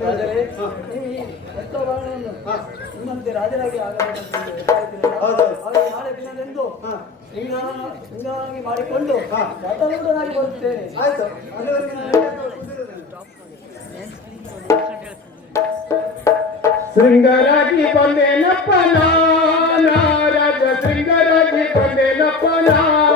ಈ ಯಕ್ಷಗಾನವನ್ನು ನಿಮ್ಮಂತೆ ರಾಜರಾಗಿ. ಹಾಗೆ ನಾಳೆ ದಿನದಂದು ಮಾಡಿಕೊಂಡು ರಥರೂಢನಾಗಿ ಬರುತ್ತೇನೆ. ಆಯ್ತು. ಅಲ್ಲಿವರೆಗೆ ನಾನು ಎಲ್ಲಿ ಕೂತಿರುತ್ತೇನೆ. ಶೃಂಗರಾಗಿ ಬಂದೇನಪ್ಪ ನಾರಾಜ ಶೃಂಗರಾಗಿ ಬಂದೇನಪ್ಪ ನಾರ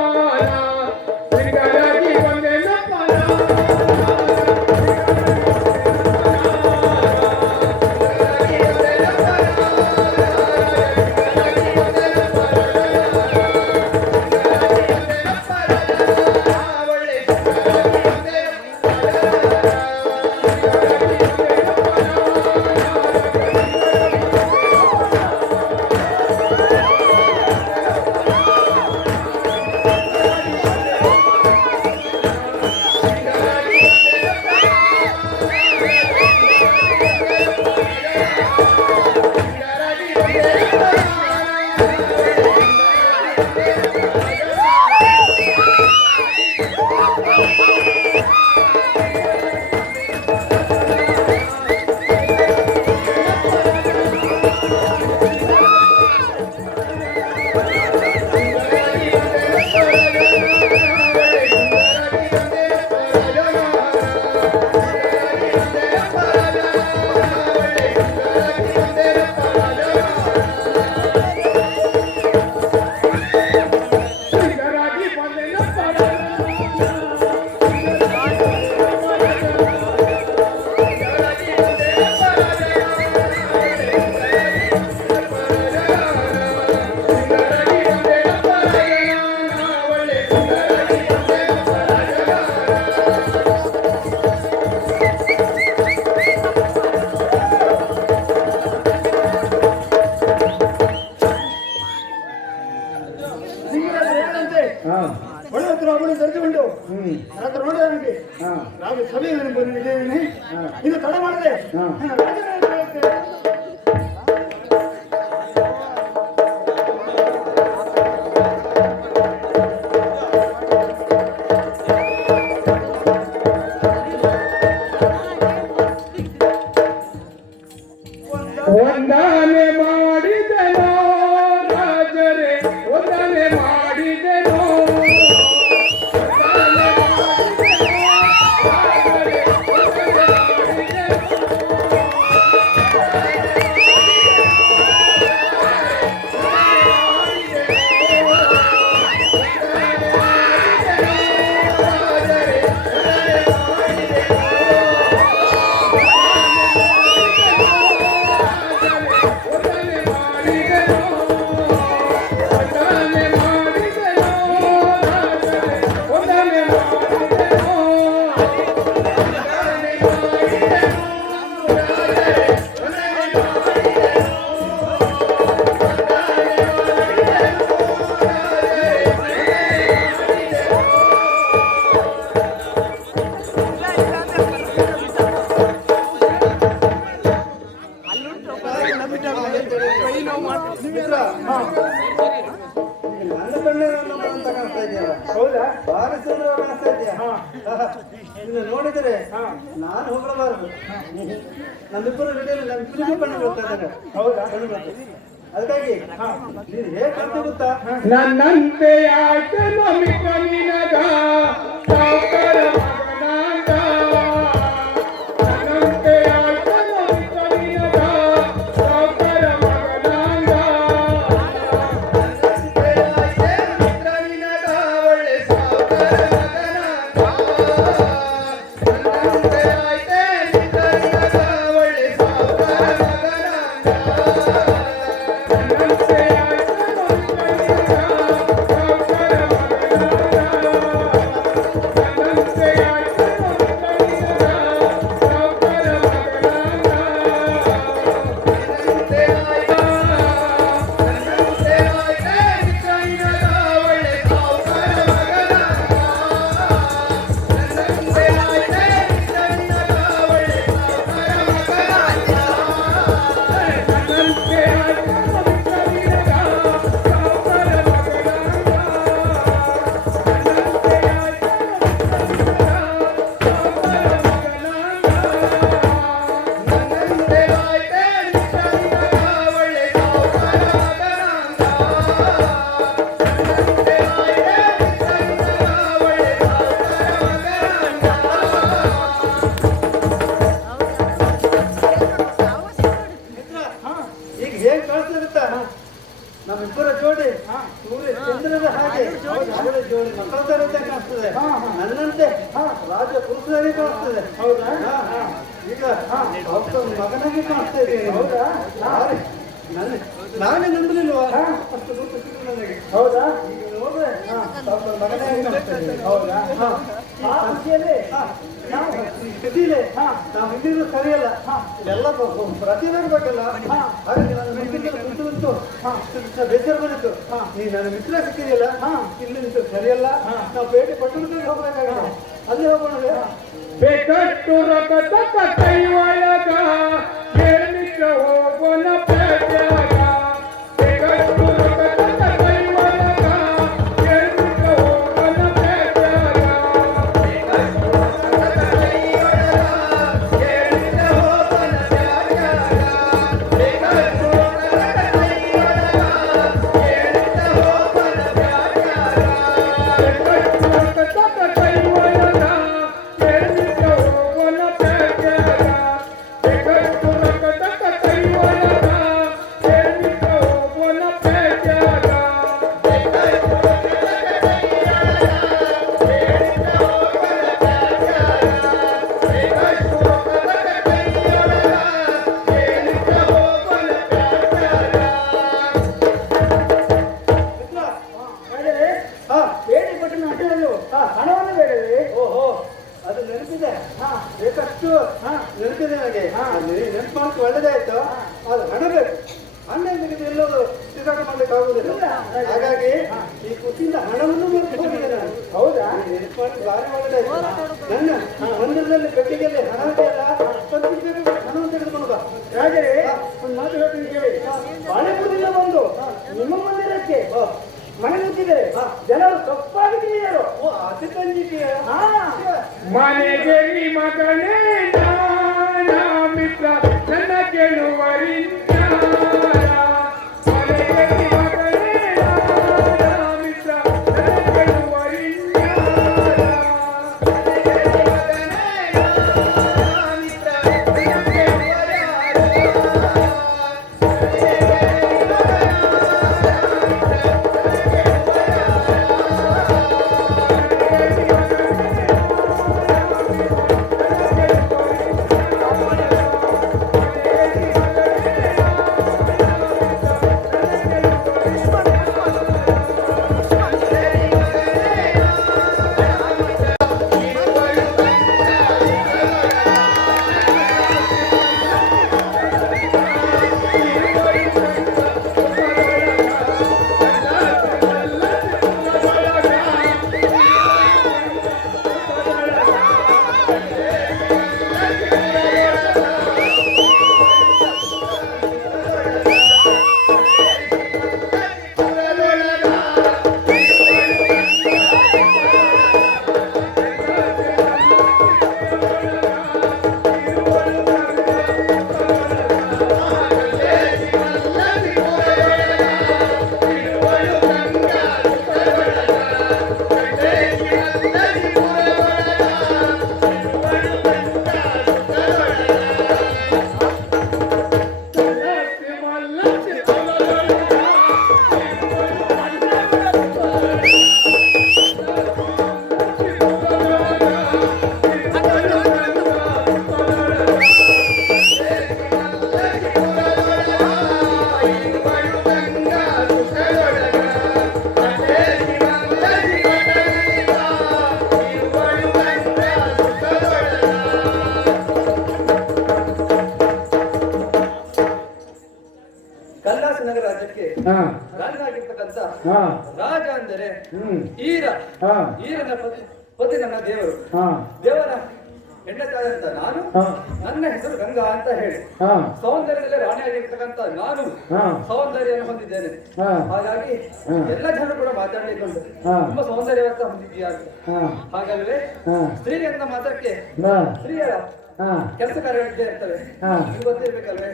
ಹ್ಮ್ ಹತ್ರ ನೋಡಿ ನನಗೆ ಹಾ ರಾಜ ಸಭೆಯಲ್ಲಿ ಬಂದಿದ್ದೇನೆ ಇದು ತಡ ಮಾಡದೆ ಹಾ. ಹೌದಾ? ಸುಂದರವಾಗಿ ಕಾಣಿಸ್ತಾ ನೋಡಿದರೆ ನಾನು ಹೋಗಬಾರದು ನಮ್ಮಿಬ್ಬರು ಜೊತೆಯಲ್ಲಿ ನಮ್ಮಿಬ್ಬರಿಗೂ ಕಣ್ಣು ಬರ್ತಾ ಇದ್ದಾರೆ ಹೌದಾ? ಕಣ್ಣು ಅದಕ್ಕಾಗಿ ನೀನು ಹೇಗೆ ಗೊತ್ತಾ? ನನ್ನಂತೆ ಮಿಕ್ಕ ನಿನಗ ಆ ಕೃಷಿಯಲ್ಲಿ ನಾವು ಸ್ಥಿತಿಲಿ ನಾವು ಹಿಂದಿದ್ದು ಸರಿಯಲ್ಲ ಎಲ್ಲ ಪ್ರತಿದಿನ ಬೇಕಲ್ಲ ಅದಕ್ಕೆ ನನ್ನ ಮಿತ್ರ ಕುಂತು ಕುಂತು ಬೇಸರ ಬಂದಿತ್ತು ನೀ ನನ್ನ ಮಿತ್ರ ಸಿಕ್ಕಿದೆಯಲ್ಲ ಇಲ್ಲಿ ನಿಂತು ಸರಿಯಲ್ಲ ನಾವು ಭೇಟಿ ಪಟ್ಟಣದಲ್ಲಿ ಹೋಗ್ಬೇಕಾಗ ಅಲ್ಲಿ ಹೋಗೋಣ ಬೇಕಟ್ಟು ರಕತ ಕೈಯೊಳಗ ಹೇಳಿಕ ಹೋಗೋಣ ಬೇಟ ನಗರ ರಾಜ್ಯಕ್ಕೆ ರಾಜನಾಗಿರ್ತಕ್ಕಂಥ ರಾಜ ಅಂದರೆ ಈರ. ಈರನ ಪತಿ ನನ್ನ ದೇವರು. ದೇವರ ಹೆಂಡತಾದಂತ ನಾನು ನನ್ನ ಹೆಸರು ಗಂಗಾ ಅಂತ ಹೇಳಿ. ಸೌಂದರ್ಯದಲ್ಲಿ ರಾಣಿಯಾಗಿರ್ತಕ್ಕಂತ ನಾನು ಸೌಂದರ್ಯ ಹೊಂದಿದ್ದೇನೆ. ಹಾಗಾಗಿ ಎಲ್ಲ ಜನರು ಕೂಡ ಮಾತಾಡಿಕೊಂಡು ತುಂಬಾ ಸೌಂದರ್ಯವಂತ ಹೊಂದಿದ್ದೀಯ ಹಾಗಾಗಲೇ ಸ್ತ್ರೀಯರಿಂದ ಮಾತ್ರಕ್ಕೆ ಸ್ತ್ರೀಯರ ಕೆಲಸ ಕಾರ್ಯಗಳಿದ್ದೇ ಇರ್ತವೆ. ಗೊತ್ತಿರ್ಬೇಕಲ್ವೇ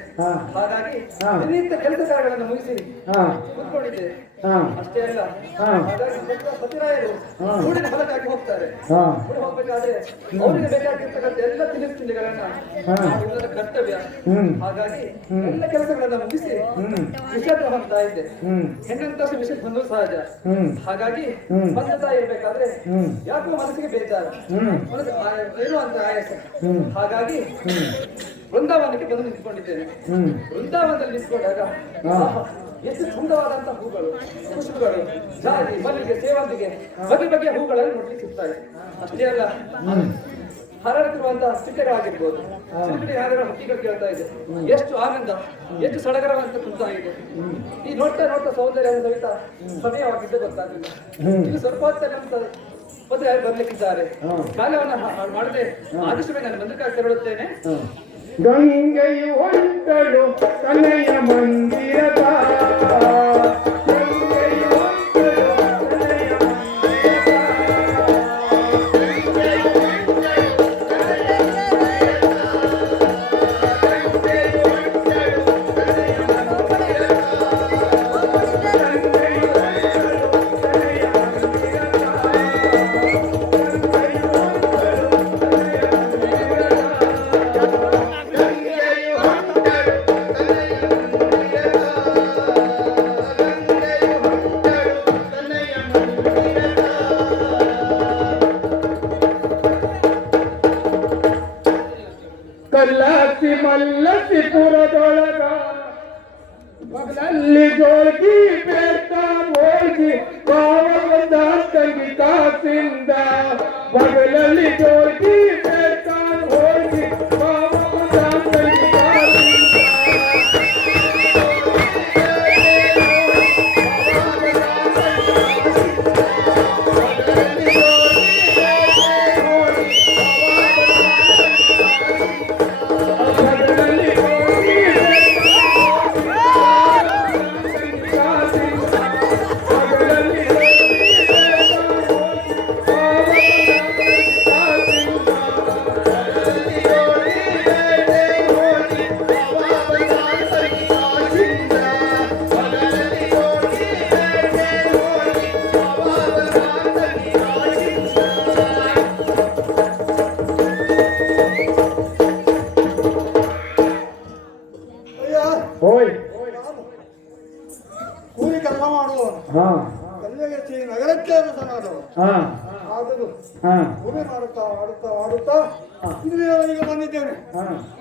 ಹಾಗಾಗಿ ಕೆಲಸ ಕಾರ್ಯಗಳನ್ನು ಮುಗಿಸಿ ಕೂತ್ಕೊಂಡಿದ್ದೆ ಅಷ್ಟೇ ಅಲ್ಲ. ಹಾಗಾಗಿ ಸತಿರಾಯರು. ಊರಿನ ಹೊಲಕ್ಕಾಗಿ ಹೋಗ್ತಾರೆ. ಹೋಗ್ಬೇಕಾದ್ರೆ ಅವರಿಗೆ ಬೇಕಾಗಿರ್ತಕ್ಕಂಥ ಎಲ್ಲ ತಿನಿಸು ತಿಂಡಿಗಳನ್ನ. ಕರ್ತವ್ಯ. ಹಾಗಾಗಿ ಎಲ್ಲ ಕೆಲಸಗಳನ್ನ ಮುಗಿಸಿ ಹ್ಮ್. ವಿಷಯದ ಹೊಂದ್ತಾ ಇದ್ದೆ. ಹೆಂಗಂತ ವಿಷಯ ಬಂದು ಸಹಜ. ಹಾಗಾಗಿ. ಬಂದತಾ ಇರ್ಬೇಕಾದ್ರೆ ಯಾಕೋ ಮನಸ್ಸಿಗೆ ಬೇಜಾರು. ಮನಸ್ಸು ಏನು ಅಂತ ಆಯಾಸ. ಹಾಗಾಗಿ ವೃಂದಾವನಕ್ಕೆ ಬಂದು ನಿಂತ್ಕೊಂಡಿದ್ದೇನೆ. ವೃಂದಾವನದಲ್ಲಿ ನಿಂತ್ಕೊಂಡಾಗ ಎಷ್ಟು ಸುಂದರವಾದಂತಹ ಹೂಗಳು ಪುಷ್ಪಗಳು. ಜಾತಿ ಮಲ್ಲಿಗೆ ಸೇವಂತಿಗೆ ಬಗೆ ಬಗೆಯ ಹೂಗಳನ್ನು ನೋಡ್ಲಿಕ್ಕೆ ಸಿಗ್ತಾ ಇದೆ ಅಷ್ಟೇ ಅಲ್ಲ ಹರಡುತ್ತಿರುವಂತಹ ಸಿಕ್ಕರೆ ಆಗಿರ್ಬೋದು. ಸಿಕ್ಕರೆ ಹಾಡಿರೋ ಹಕ್ಕಿಗಳು ಕೇಳ್ತಾ ಇದೆ. ಎಷ್ಟು ಆನಂದ ಎಷ್ಟು ಸಡಗರವಂತ ಕುಂತಾ ಇದೆ. ಈ ನೋಡ್ತಾ ನೋಡ್ತಾ ಸೌಂದರ್ಯ ಸಹಿತ ಸಮಯವಾಗಿದ್ದು ಗೊತ್ತಾಗಲಿಲ್ಲ. ಹ್ಮ್. ಇದು ಸ್ವಲ್ಪ ಹೊತ್ತಲ್ಲಿ ಅಂತ ಮತ್ತೆ ಯಾರು ಬರ್ಲಿಕ್ಕಿದ್ದಾರೆ ಕಾಲವನ್ನ ಮಾಡದೆ ಆದಷ್ಟು ಮೇಲೆ ನಾನು ಬಂದಕ್ಕಾಗಿ ತೆರಳುತ್ತೇನೆ. ಗಂಗೆಯು ಹೊಂಟಳು ತನೆಯ ಮಂದಿರದ ಮಲ್ಲಸಿ ಪುರದೊಳಗ ಮಗನಲ್ಲಿ ಜೋಳ್ಗಿ ಬೇಟ ಹೋಗಿ ಬಾವದ ತಂಗಿ ಕಾಸಿಂದ ಮಗಲಲ್ಲಿ ಜೋಳ್ಗಿ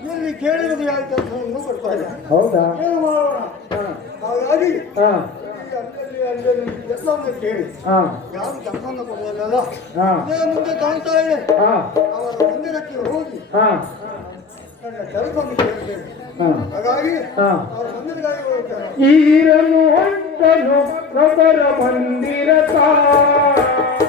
ಇಲ್ಲಿ ಕೇಳಿರೋದು ಬರ್ತಾ ಇಲ್ಲ. ಹೌದಾ? ಏನು ಮಾಡೋಣ? ಹಾಗಾಗಿ ಅಲ್ಲಲ್ಲಿ ಅಲ್ಲಲ್ಲಿ ಎಲ್ಲವನ್ನು ಕೇಳಿ. ಹಾ. ಯಾರು ಕೊಡುವಲ್ಲ ಹಾ. ಅದೇ ಮುಂದೆ ಕಾಣ್ತಾ ಇದೆ. ಹಾ. ಅವರ ಮಂದಿರಕ್ಕೆ ಹೋಗಿ. ಹಾ. ನನ್ನ ಕೆಲಸವನ್ನು ಕೇಳಿದ್ದೇನೆ ಹಾ. ಹಾಗಾಗಿ ಹಾ. ಅವರ ಮಂದಿರಗಾಗಿ ಹೋಗ್ತಾರೆ. ಈರನು ಹೊಂಟನು ಈರನು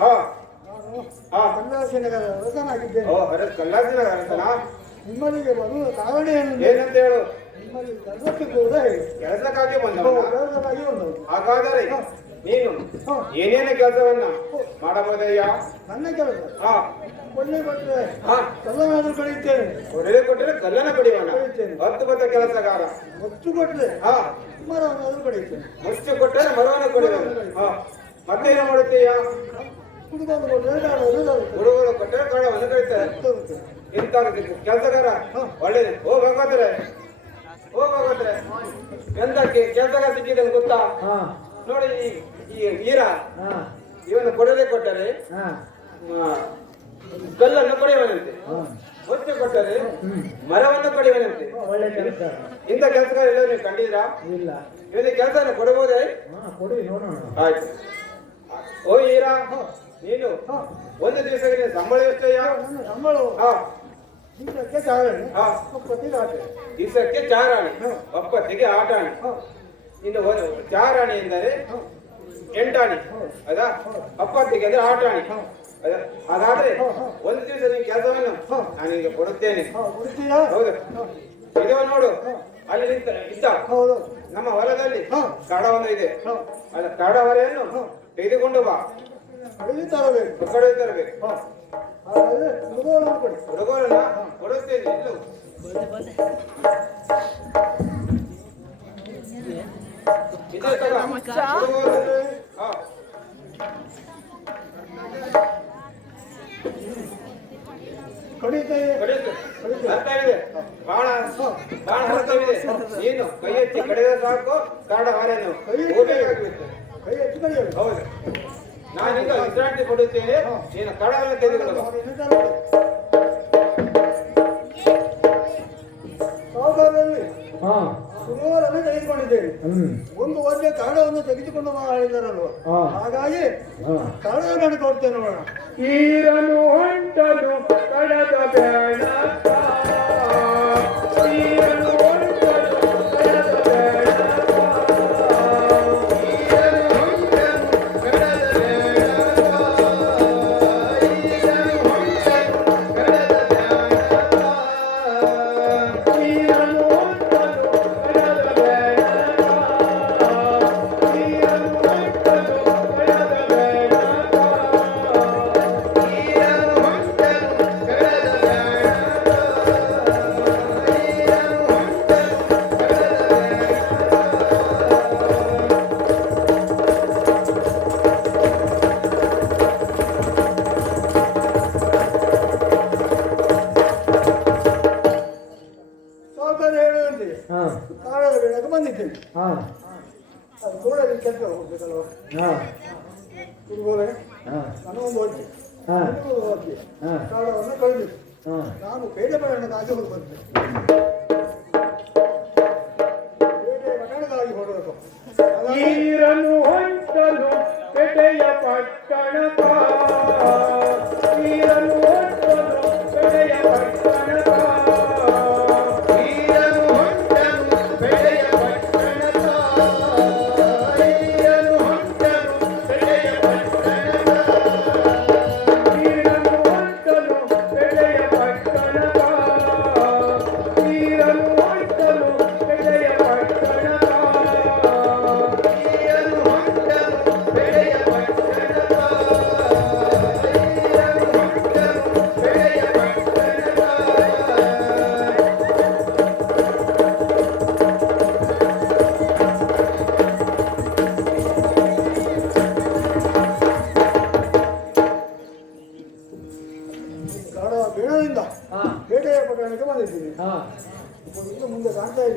ಹಾ. ನಾನು ಹಾ ಕಲ್ಲಾಸನಗರ ರಸನಾಗಿದ್ದೇನೆ ಓ ನಿಮ್ಮಲ್ಲಿಗೆ ಬರುವ ಕಾರಣ ಏನು ಏನಂತ ಹೇಳು? ನಿಮ್ಮಲ್ಲಿ ಕೆಲಸಕ್ಕೆ ಕೂಡ ಹೇಳಿ. ಕೆಲಸಕ್ಕಾಗಿ ಹೌದು, ಬಂದವನ ಕೆಲಸಕ್ಕಾಗಿ ಬಂದವರು ಹಾಗಾದರೆ ನೀನು ಏನೇನ ಕೆಲಸವನ್ನ ಮಾಡಬಹುದಯ್ಯ? ನನ್ನ ಕೆಲಸ? ಹಾ. ಕೊಡ್ಲಿ ಕೊಟ್ಟರೆ ಹಾ. ಕಲ್ಲನಾದ್ರೂ ಕಳೆಯುತ್ತೇನೆ. ಕೊಡಲೆ ಕೊಟ್ಟರೆ ಕಲ್ಲನ ಕಡಿಯುತ್ತೇನೆ. ಹತ್ತು ಬತ್ತ ಕೆಲಸಗಾರ? ಒತ್ತು ಕೊಟ್ಟರೆ ಹಾ. ಮರವನ್ನಾದ್ರೂ ಕಳೆಯುತ್ತೇನೆ. ಮುಚ್ಚು ಕೊಟ್ಟರೆ ಮರವನ ಕೊಡುವ ಹಾ. ಮತ್ತೇನು ಮಾಡುತ್ತೀಯ ಹುಡುಗರು ಕಟ್ಟಡ ಕಾಡ ತರುತ್ತೆ. ಇಂಥ ಕೆಲಸಗಾರ ಒಳ್ಳೇದು. ಹೋಗ್ ಹೋಗೋದ್ರೆ ಹೋಗ್ ಹೋಗೋದ್ರೆ ಎಂತ ಕೆಲಸಗಾರ ಸಿಕ್ಕಿದೆ ಗೊತ್ತಾ? ಹಾ. ನೋಡಿ ಈ ಹಾ. ಇವನು ಕೊಡದೆ ಕೊಟ್ಟರೆ ಕಲ್ಲನ್ನು ಕಡಿಯವನಂತೆ ಹಾ. ಮುಚ್ಚು ಕೊಟ್ಟರೆ ಮರವನ್ನು ಕಡಿಯವನಂತೆ ಇಂಥ ಕೆಲಸಗಾರ ಎಲ್ಲ ನೀವು ಕಂಡಿದ್ರಾ ಇಲ್ಲ. ಇವನಿಗೆ ಕೆಲಸ ಕೊಡಬಹುದೇ? ಆಯ್ತು. ಓ ಹೀರಾ ನೀನು? ಒಂದು ದಿವಸಕ್ಕೆ ಸಂಬಳ ಎಷ್ಟಯ್ಯ ಸಂಬಳ ಹಾ ದಿವಸಕ್ಕೆ ಚಾರಣೆ ಒಪ್ಪತ್ತಿಗೆ ಆಟ ದಿವಸಕ್ಕೆ ಚಾರಾಣಿ ಒಪ್ಪತ್ತಿಗೆ ಆಟಾಣಿ ಹಾ. ಇನ್ನು ಚಾರಾಣಿ ಎಂದರೆ ಎಂಟಾಣಿ ಅದಾ? ಅಪ್ಪತ್ತಿಗೆ ಅಂದ್ರೆ ಆಟಾಣಿ ಅದ? ಹಾಗಾದ್ರೆ ಒಂದು ದಿವಸ ನೀನು ಕೆಲಸವನ್ನು ನಾನು ನಿಮಗೆ ಕೊಡುತ್ತೇನೆ. ಹೌದು. ಇದು ನೋಡು. ಅಲ್ಲಿ ಇದ್ದ? ಹೌದು. ನಮ್ಮ ಹೊಲದಲ್ಲಿ. ಕಾಡವನ್ನು ಇದೆ. ಅಲ್ಲ ಅದ ಕಾಡ ಹೊರೆಯನ್ನು ತೆಗೆದುಕೊಂಡು ಬಾ. ಅಲ್ಲಿ ತರಬೇಕು. ಕಡೆ ತರಬೇಕು. ಹಾ. ಹಾಗಾದ್ರೆ ಹುಡುಗರನ್ನು ಕೊಡಿ ಹುಡುಗರನ್ನ ಕೊಡುತ್ತೇನೆ ಇಲ್ಲೂ. ಇದೆ. ಹುಡುಗರು. ಹಾ. ಕಡಿತು. ಇದೆ. ಬಾಣ ಅರ್ಥವಿದೆ. ನೀನು ಕೈ ಎತ್ತಿ ಕಡಿದ ಸಾಕು ಕಾಡ ನೀವು. ಕೈ ಎತ್ತಿ ಹೋಗಬೇಕಾಗುತ್ತೆ ಕೈ ಹೆಚ್ಚು ಕಡಿಯಬೇಕು. ಹೌದು. ನಾನೀಗ ವಿಶ್ರಾಂತಿ ಕೊಡುತ್ತೇನೆ. ನೀನು ಕಡವನ್ನು ತೆಗೆದುಕೊಳ್ಳು ಹಾ. ಸುಮಾರನ್ನು ತೆಗೆದುಕೊಂಡಿದ್ದೇವೆ. ಒಂದು ವರ್ಷ ಕಾಡವನ್ನು ತೆಗೆದುಕೊಂಡು ಹಾ. ಹಾಗಾಗಿ ಹಾ. ಕಾಡವನ್ನು ಕೊಡ್ತೇನೆ ನೋಡೋಣ. ಕೂಡ ಕೆಲಸ ಹೋಗ್ಬೇಕಲ್ವ? ಹಾ. ಹುಡುಗರೇ ಹಾ. ನನಗೊಂದು ಹೊಟ್ಟೆ ಹಾ. ನಿಮಗೊಂದು ಹೊಟ್ಟೆ ಹಾ. ಕಾಡವನ್ನು ಕಳೆದಿತ್ತು ಹಾ. ನಾನು ಬೇಡ ಬಣ್ಣಕ್ಕಾಗಿ ಹೋಗಿ ಬಂದೆ. ಬೇರೆ ಬಣ್ಣಕ್ಕಾಗಿ ಹೊರಡಬೇಕು. ಹಾಗಾಗಿ ಈರನು ಪೆಟೆಯ ಪಟ್ಟಣಕ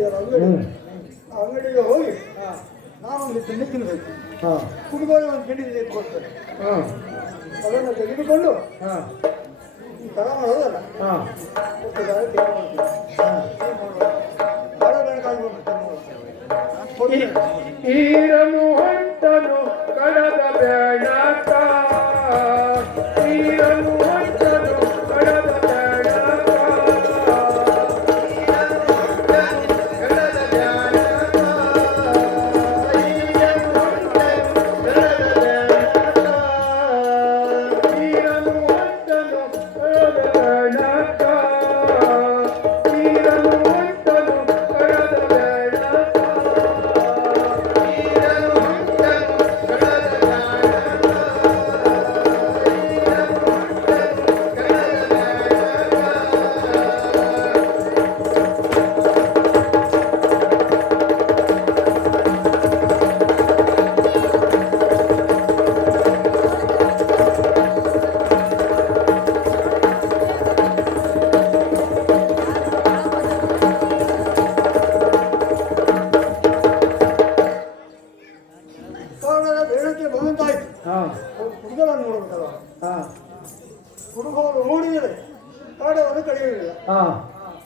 ಇದೆಯಲ್ಲ ಅಂಗಡಿ ಆ ಅಂಗಡಿಗೆ ಹೋಗಿ ನಾನು ಒಂದು ತಿಂಡಿ ತಿನ್ನಬೇಕು ಹಾ. ಹುಡುಗರು ಒಂದು ತಿಂಡಿ ತೆಗೆದು ಕೊಡ್ತಾರೆ ಹಾ. ಅದನ್ನು ತೆಗೆದುಕೊಂಡು ಹಾ. ಈ ತರ ಮಾಡೋದಲ್ಲ. ಈರನು ಹೊಂಟನು ಕಡದ ಬೇಡ ಈರನು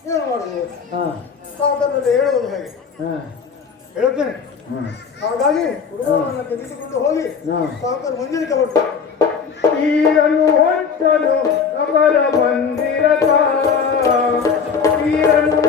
ಏನು ಮಾಡುದು. ಸಾವುಕಾರರಲ್ಲಿ ಹೇಳುವುದು ಹೇಗೆ? ಹಾ. ಹೇಳುತ್ತೇನೆ. ಹಾ. ಹಾಗಾಗಿ ಕುಟುಂಬವನ್ನು ತೆಗೆದುಕೊಂಡು ಹೋಗಿ ಹಾ. ಮುಂದಿನ ಈ ಈರನು ಹೊಂಟನು ಅವರ ಮಂದಿರ ಈರನು